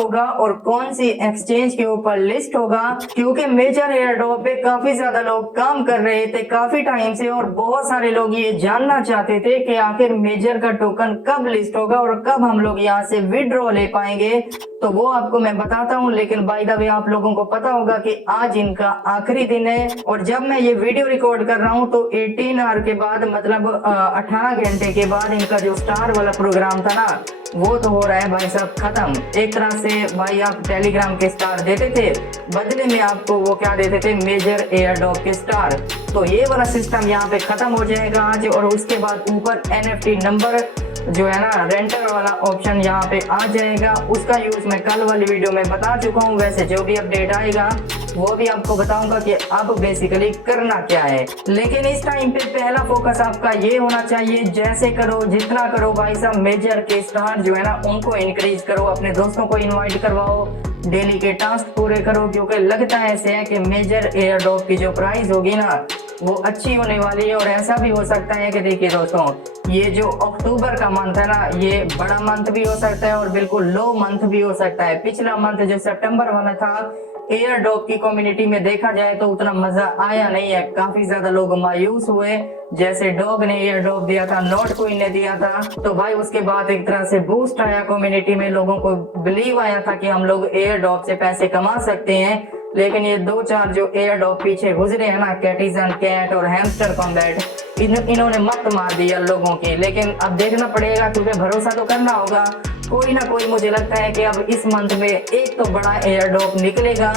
होगा और कौन सी एक्सचेंज के ऊपर लिस्ट होगा, क्योंकि मेजर एयर ड्रॉप पे काफी ज्यादा लोग काम कर रहे थे काफी टाइम से और बहुत सारे लोग ये जानना चाहते थे कि आखिर मेजर का टोकन कब लिस्ट होगा और कब हम लोग यहाँ से विड्रॉ ले पाएंगे। तो वो आपको मैं बताता हूँ, लेकिन बाय द वे आप लोगों को पता होगा कि आज इनका आखिरी दिन है और जब मैं ये वीडियो रिकॉर्ड कर रहा हूँ तो 18 आवर के बाद मतलब 18 घंटे के बाद इनका जो स्टार वाला प्रोग्राम था ना वो तो हो रहा है भाई साहब खत्म। एक तरह से भाई आप टेलीग्राम के स्टार देते थे, बदले में आपको वो क्या देते थे, मेजर एयर ड्रॉप के स्टार। तो ये वाला सिस्टम यहाँ पे खत्म हो जाएगा आज और उसके बाद ऊपर NFT नंबर जो है ना रेंटर वाला ऑप्शन यहाँ पे आ जाएगा। उसका यूज मैं कल वाली वीडियो में बता चुका हूँ, वैसे जो भी अपडेट आएगा वो भी आपको बताऊंगा कि अब बेसिकली करना क्या है। लेकिन इस टाइम पे पहला फोकस आपका ये होना चाहिए, जैसे करो जितना करो भाई साहब मेजर के स्टार जो है ना उनको इंक्रीज करो, अपने दोस्तों को इनवाइट करवाओ, डेली के टास्क पूरे करो, क्योंकि लगता है ऐसे है कि मेजर एयर ड्रॉप की जो प्राइस होगी ना वो अच्छी होने वाली है। और ऐसा भी हो सकता है कि देखिए दोस्तों ये जो अक्टूबर का मंथ है ना ये बड़ा मंथ भी हो सकता है और बिल्कुल लो मंथ भी हो सकता है। पिछला मंथ जो सितंबर वाला था एयर ड्रॉप की कम्युनिटी में देखा जाए तो उतना मजा आया नहीं है, काफी ज्यादा लोग मायूस हुए। जैसे डॉग ने एयर ड्रॉप दिया था, नोट क्वीन ने दिया था, तो भाई उसके बाद एक तरह से बूस्ट आया कम्युनिटी में, लोगों को बिलीव आया था कि हम लोग एयर ड्रॉप से पैसे कमा सकते हैं। लेकिन ये 2-4 जो एयर ड्रॉप पीछे गुजरे हैं ना, कैटिजन कैट और हैमस्टर कॉम्बैट, इन्होंने मत मार दिया लोगों की। लेकिन अब देखना पड़ेगा क्योंकि भरोसा तो करना होगा, कोई ना कोई मुझे लगता है कि अब इस मंथ में एक तो बड़ा एयर ड्रॉप निकलेगा।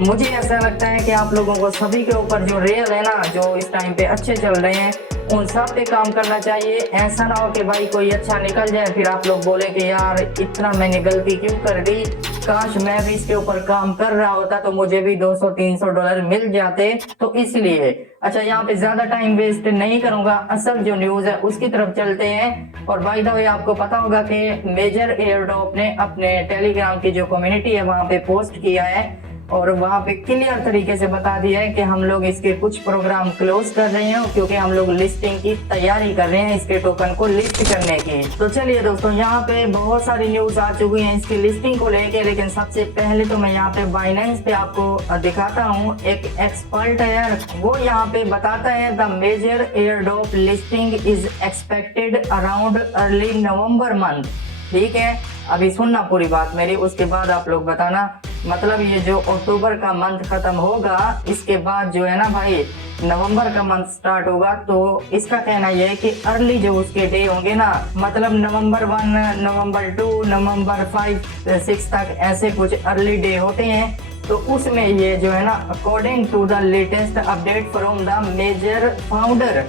मुझे ऐसा लगता है कि आप लोगों को सभी के ऊपर जो रेल है ना जो इस टाइम पे अच्छे चल रहे हैं उन सब पे काम करना चाहिए। ऐसा ना हो कि भाई कोई अच्छा निकल जाए फिर आप लोग बोले कि यार इतना मैंने गलती क्यों कर दी, काश मैं भी इसके ऊपर काम कर रहा होता तो मुझे भी $200-300 मिल जाते। तो इसलिए अच्छा यहाँ पे ज्यादा टाइम वेस्ट नहीं करूंगा, असल जो न्यूज है उसकी तरफ चलते हैं। और बाय द वे आपको पता होगा कि मेजर एयर ड्रॉप ने अपने टेलीग्राम की जो कम्युनिटी है वहां पे पोस्ट किया है और वहां पे क्लियर तरीके से बता दिया है कि हम लोग इसके कुछ प्रोग्राम क्लोज कर रहे हैं क्योंकि हम लोग लिस्टिंग की तैयारी कर रहे हैं इसके टोकन को लिस्ट करने की। तो चलिए दोस्तों यहाँ पे बहुत सारी न्यूज आ चुकी हैं इसकी लिस्टिंग को लेके, लेकिन सबसे पहले तो मैं यहाँ पे बाइनेंस पे आपको दिखाता हूँ। एक एक्सपर्ट है वो यहाँ पे बताता है the Major airdrop listing is expected around early November month. ठीक है, अभी सुनना पूरी बात मेरी, उसके बाद आप लोग बताना। मतलब ये जो अक्टूबर का मंथ खत्म होगा इसके बाद जो है ना भाई नवंबर का मंथ स्टार्ट होगा, तो इसका कहना यह है कि अर्ली जो उसके डे होंगे ना, मतलब नवंबर 1, नवंबर 2, नवंबर 5, 6 तक ऐसे कुछ अर्ली डे होते हैं। तो उसमें ये जो है ना according to the latest update from the Major founder,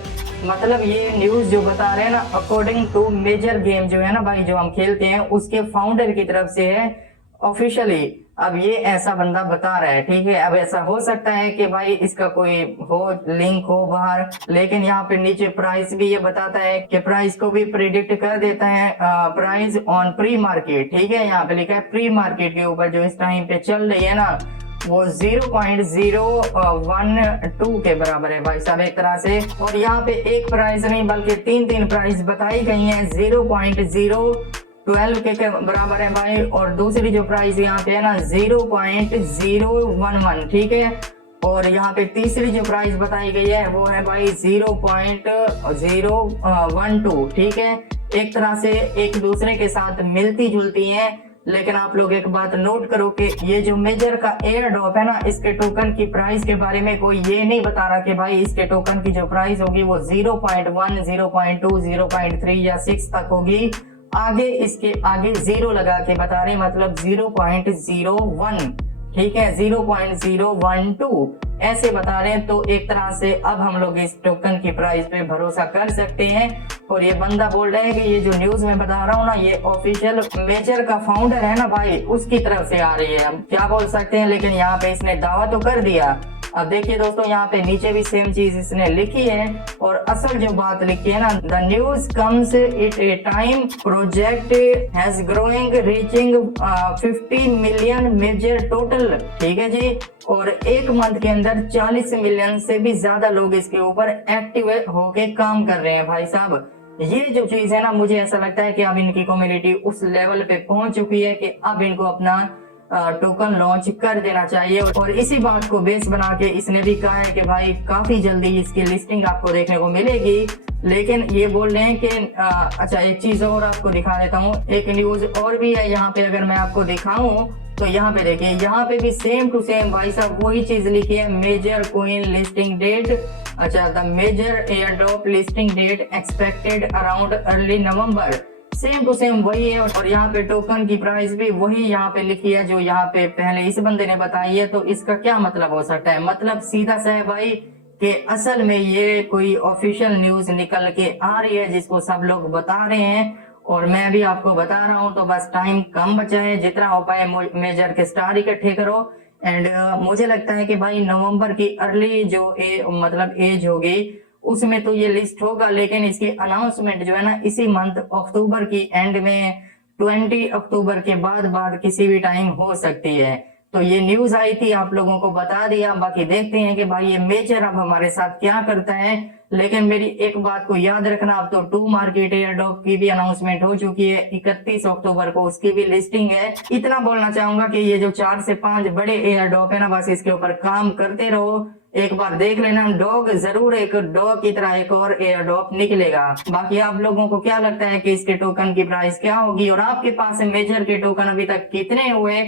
मतलब ये न्यूज जो बता रहे हैं ना अकॉर्डिंग टू मेजर गेम जो है ना भाई जो हम खेलते हैं उसके फाउंडर की तरफ से है ऑफिशियली। अब ये ऐसा बंदा बता रहा है, ठीक है। अब ऐसा हो सकता है कि भाई इसका कोई हो लिंक हो बाहर, लेकिन यहाँ पे नीचे प्राइस भी ये बताता है कि प्राइस को भी प्रिडिक्ट कर देता है, प्राइस ऑन प्री मार्केट। ठीक है, यहाँ पे लिखा है प्री मार्केट के ऊपर जो इस टाइम पे चल रही है ना वो 0.012 के बराबर है भाई साहब एक तरह से। और यहाँ पे एक प्राइस नहीं बल्कि 3 प्राइस बताई गई हैं, 0.012 के बराबर है भाई। और दूसरी जो प्राइस यहाँ पे है ना 0.011। ठीक है, और यहाँ पे तीसरी जो प्राइस बताई गई है वो है भाई 0.012। ठीक है, एक तरह से एक दूसरे के साथ मिलती जुलती है। लेकिन आप लोग एक बात नोट करो कि ये जो मेजर का एयर ड्रॉप है ना इसके टोकन की प्राइस के बारे में कोई ये नहीं बता रहा कि भाई इसके टोकन की जो प्राइस होगी वो 0.1, 0.2, 0.3 या 6 तक होगी। आगे इसके आगे 0 लगा के बता रहे, मतलब 0.01। ठीक है, 0.012 ऐसे बता रहे हैं। तो एक तरह से अब हम लोग इस टोकन की प्राइस पे भरोसा कर सकते हैं। और ये बंदा बोल रहा है कि ये जो न्यूज में बता रहा हूँ ना ये ऑफिशियल मेजर का फाउंडर है ना भाई उसकी तरफ से आ रही है। हम क्या बोल सकते हैं, लेकिन यहाँ पे इसने दावा तो कर दिया। अब देखिए दोस्तों यहाँ पे नीचे भी सेम चीज इसने लिखी है और असल जो बात लिखी है ना, the news comes at a time project has growing reaching 50 million Major total. ठीक है जी, और एक मंथ के अंदर 40 मिलियन से भी ज्यादा लोग इसके ऊपर एक्टिव होके काम कर रहे हैं भाई साहब। ये जो चीज है ना, मुझे ऐसा लगता है कि अब इनकी कम्युनिटी उस लेवल पे पहुंच चुकी है कि अब इनको अपना टोकन लॉन्च कर देना चाहिए। और इसी बात को बेस बना के इसने भी कहा है कि भाई काफी जल्दी इसकी लिस्टिंग आपको देखने को मिलेगी। लेकिन ये बोल रहे हैं कि अच्छा, एक चीज और आपको दिखा देता हूँ, एक न्यूज और भी है यहाँ पे, अगर मैं आपको दिखाऊं तो यहाँ पे देखिए, यहाँ पे भी सेम टू सेम भाई साहब वही चीज लिखी है, मेजर कोइन लिस्टिंग डेट। अच्छा, the Major airdrop listing date expected around early November, same to same वही है। और यहाँ पे टोकन की प्राइस भी वही यहाँ पे लिखी है जो यहाँ पे पहले इस बंदे ने बताई है। तो इसका क्या मतलब हो सकता है? मतलब सीधा सा है भाई कि असल में ये कोई ऑफिशियल न्यूज निकल के आ रही है जिसको सब लोग बता रहे हैं, और मैं भी आपको बता रहा हूँ। तो बस टाइम कम बचा है, जितना हो पाए मेजर के स्टार इकट्ठे करो। एंड मुझे लगता है कि भाई नवंबर की अर्ली जो मतलब एज होगी उसमें तो ये लिस्ट होगा, लेकिन इसकी अनाउंसमेंट जो है ना इसी मंथ अक्टूबर की एंड में 20 अक्टूबर के बाद किसी भी टाइम हो सकती है। तो ये न्यूज आई थी, आप लोगों को बता दिया। बाकी देखते हैं कि भाई ये मेजर अब हमारे साथ क्या करता है। लेकिन मेरी एक बात को याद रखना, अब तो 2 मार्केट एयरड्रॉप की भी अनाउंसमेंट हो चुकी है, 31 अक्टूबर को उसकी भी लिस्टिंग है। इतना बोलना चाहूंगा कि ये जो 4 से 5 बड़े एयरड्रॉप है ना, बस इसके ऊपर काम करते रहो। एक बार देख लेना, डॉग जरूर, एक डॉग की तरह एक और एयरड्रॉप निकलेगा। बाकी आप लोगों को क्या लगता है कि इसके टोकन की प्राइस क्या होगी, और आपके पास मेजर के टोकन अभी तक कितने हुए?